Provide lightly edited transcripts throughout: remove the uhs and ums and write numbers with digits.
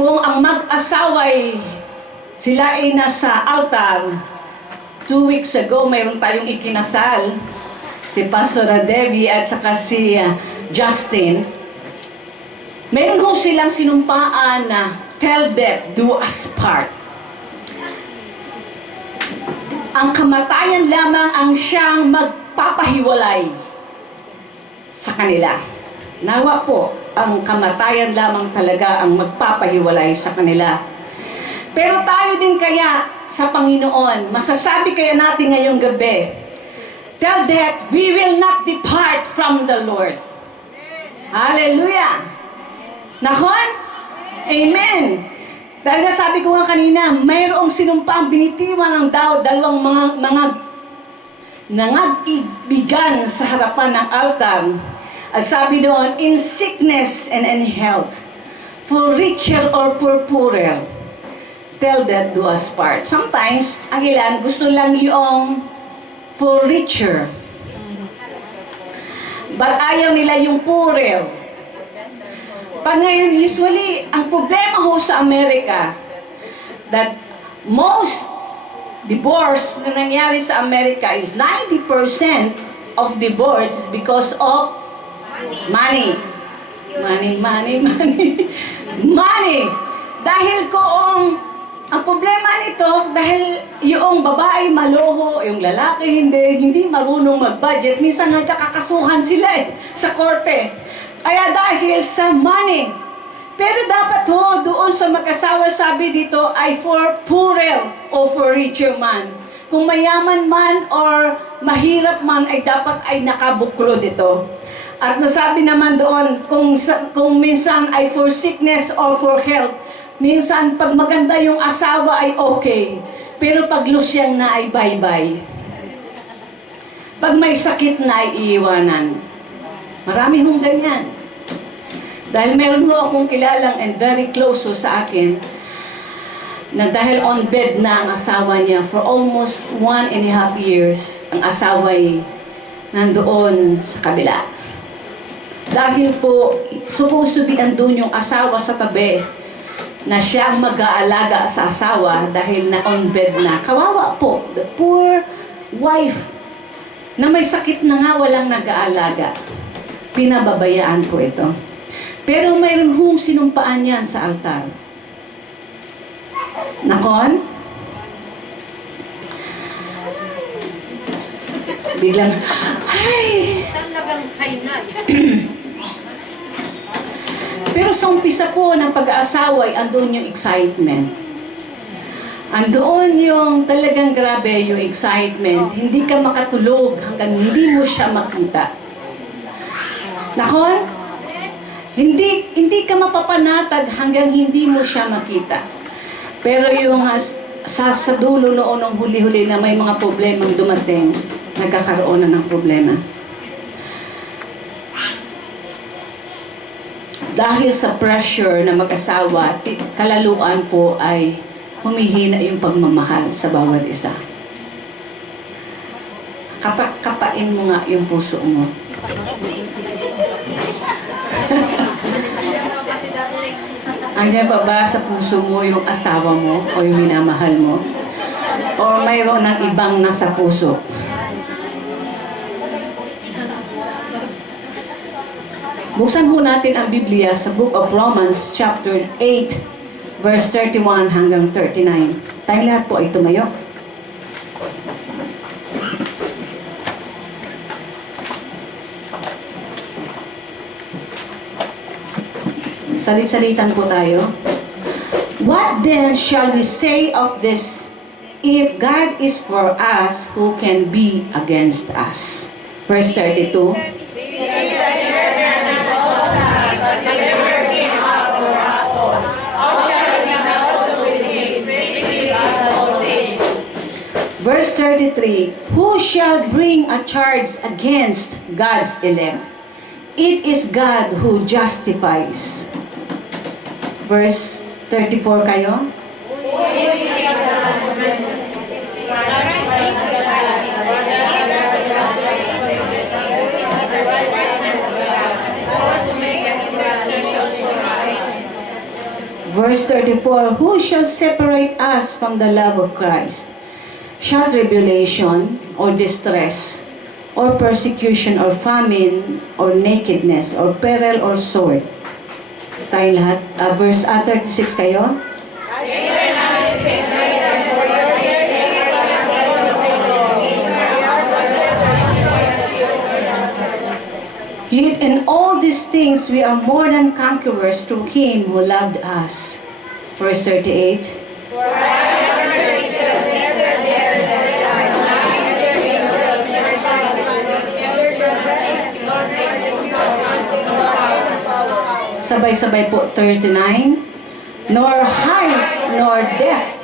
Kung ang mag-asaway sila ay nasa altar, 2 weeks ago mayroon tayong ikinasal, si Pastor Debbie at saka si Justin. Meron ho silang sinumpaan na till death do us part. Ang kamatayan lamang ang siyang magpapahiwalay sa kanila. Nawa po, ang kamatayan lamang talaga ang magpapahiwalay sa kanila. Pero tayo din kaya sa Panginoon, masasabi kaya natin ngayong gabi, till death, we will not depart from the Lord. Hallelujah! Nakon? Amen! Dahil nga sabi ko nga kanina, mayroong sinumpang binitiwan ng dalawang mga nangag-ibigan sa harapan ng altar. At sabi doon, in sickness and in health, for richer or for poorer, till death do us part. Sometimes, ang ilan, gusto lang yung for richer. But ayaw nila yung poorer. Pag ngayon, usually, ang problema ho sa Amerika, that most divorce na nangyari sa Amerika is 90% of divorce is because of money. Money. Dahil kung ang problema nito, dahil yung babae maloho, yung lalaki hindi marunong mag-budget, minsan nagkakasuhan sila sa korte. Kaya dahil sa money. Pero dapat ho, doon sa mag-asawa, sabi dito, ay for poorer o for richer man. Kung mayaman man or mahirap man, ay dapat ay nakabuklod ito. At nasabi naman doon, kung minsan ay for sickness or for health, minsan pag maganda yung asawa ay okay, pero pag lusyang na ay bye-bye. Pag may sakit na ay iiwanan. Marami hong ganyan. Dahil meron ho akong kilalang and very close ho sa akin, na dahil on bed na ang asawa niya for almost 1.5 years, ang asawa ay nandoon sa kabila. Dahil po, supposed to be andun yung asawa sa tabi, na siya ang mag-aalaga sa asawa dahil na on bed na. Kawawa po, the poor wife, na may sakit na nga walang nag-aalaga. Pinababayaan po ito. Pero mayroon hong sinumpaan yan sa altar. Nakon? Biglang, ay! Talagang hainay. Pero sa umpisa po ng pag-aasawa ay andun yung excitement. Andoon yung talagang grabe yung excitement. Hindi ka makatulog hanggang hindi mo siya makita. Nakon? Hindi ka mapapanatag hanggang hindi mo siya makita. Pero yung sa dulo noon ng huli-huli na may mga problemang dumating, nagkakaroon na ng problema. Dahil sa pressure na mag-asawa, kalaluan po ay humihina yung pagmamahal sa bawat isa. Kapain mo nga yung puso mo. Andiyan pa ba sa puso mo yung asawa mo o yung minamahal mo? O mayroon ng ibang nasa puso? Buksan ho natin ang Biblia sa Book of Romans chapter 8 verse 31 hanggang 39. Tayong lahat po ay tumayo. Salit-salitan po tayo. What then shall we say of this? If God is for us, who can be against us? Verse 32. Verse 33, who shall bring a charge against God's elect? It is God who justifies. Verse 34 kayo? Verse 34, who shall separate us from the love of Christ? Shall tribulation, or distress, or persecution, or famine, or nakedness, or peril, or sword? Tayong lahat. Verse 36 kayo. Yet in all these things we are more than conquerors through Him who loved us. Verse 38. Sabay-sabay po, 39. Nor height, nor depth,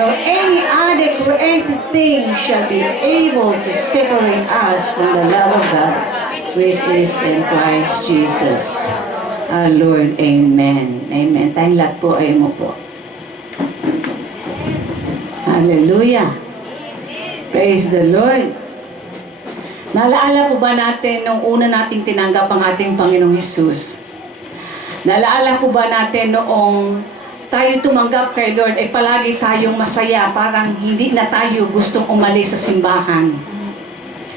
nor any other created thing shall be able to separate us from the love of God, which is in Christ Jesus, our Lord. Amen. Amen. Tayong lahat po ay mo po. Hallelujah. Praise the Lord. Naalala po ba natin nung una nating tinanggap ang ating Panginoong Jesus? Naalala po ba natin noong tayo tumanggap kay Lord ay palagi tayong masaya, parang hindi na tayo gustong umalis sa simbahan?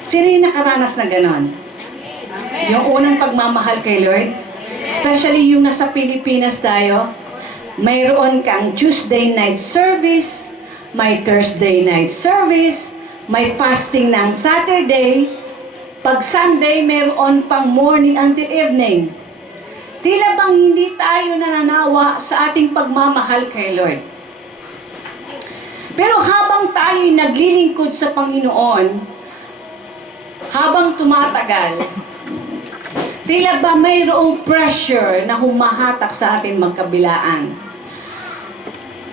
Sino yung nakaranas na ganon? Yung unang pagmamahal kay Lord, especially yung nasa Pilipinas tayo, mayroon kang Tuesday night service, may Thursday night service, may fasting ng Saturday, pag Sunday, mayroon pang morning until evening. Tila bang hindi tayo nananawa sa ating pagmamahal kay Lord. Pero habang tayo'y naglilingkod sa Panginoon, habang tumatagal, tila ba mayroong pressure na humahatak sa ating magkabilaan.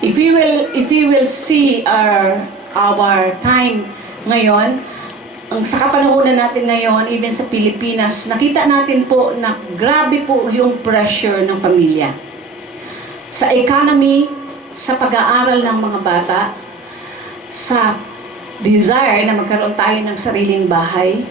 If you will see our time ngayon, sa kapanahonan natin ngayon, even sa Pilipinas, nakita natin po na grabe po yung pressure ng pamilya. Sa economy, sa pag-aaral ng mga bata, sa desire na magkaroon tayo ng sariling bahay,